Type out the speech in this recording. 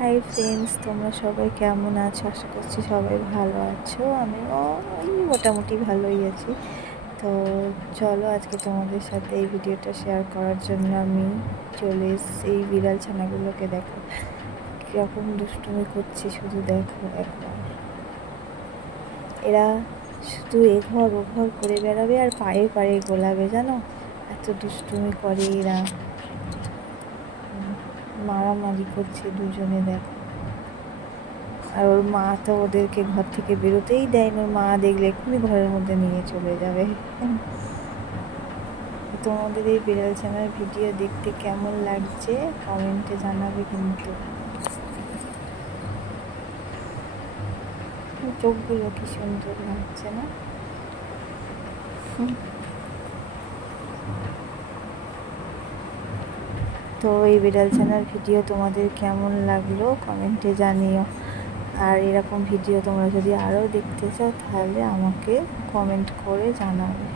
Hi friends, তোমরা সবাই কেমন আছো? আশা করছি সবাই ভালো আছো। আমিও ওই মোটামুটি ভালোই আছি। তো চলো আজকে তোমাদের সাথে এই ভিডিওটা শেয়ার করার জন্য আমি চলে এসেছি। এই বিড়াল ছানাগুলোকে দেখো কীরকম দুষ্টুমি করছে, শুধু দেখো একবার। এরা শুধু এঘর ওঘর করে বেড়াবে আর পায়ে পায়ে গোলাবে, জানো, এত দুষ্টুমি করে এরা। মারামারি করছে দুজনে, দেখো। আর ওর মা তো ওদেরকে ঘর থেকে বেরোতেই দেয় না। ওর মা দেখলে এক্ষুনি ঘরের মধ্যে নিয়ে চলে যাবে। তোমাদের এই বিড়াল ছানার ভিডিও দেখতে কেমন লাগছে কমেন্টে জানাবে কিন্তু। চোখগুলো কি সুন্দর লাগছে না? তো এই বিড়াল ছানার ভিডিও তোমাদের কেমন লাগলো কমেন্টে জানিও। আর এরকম ভিডিও তোমরা যদি আরও দেখতে চাও তাহলে আমাকে কমেন্ট করে জানাবে।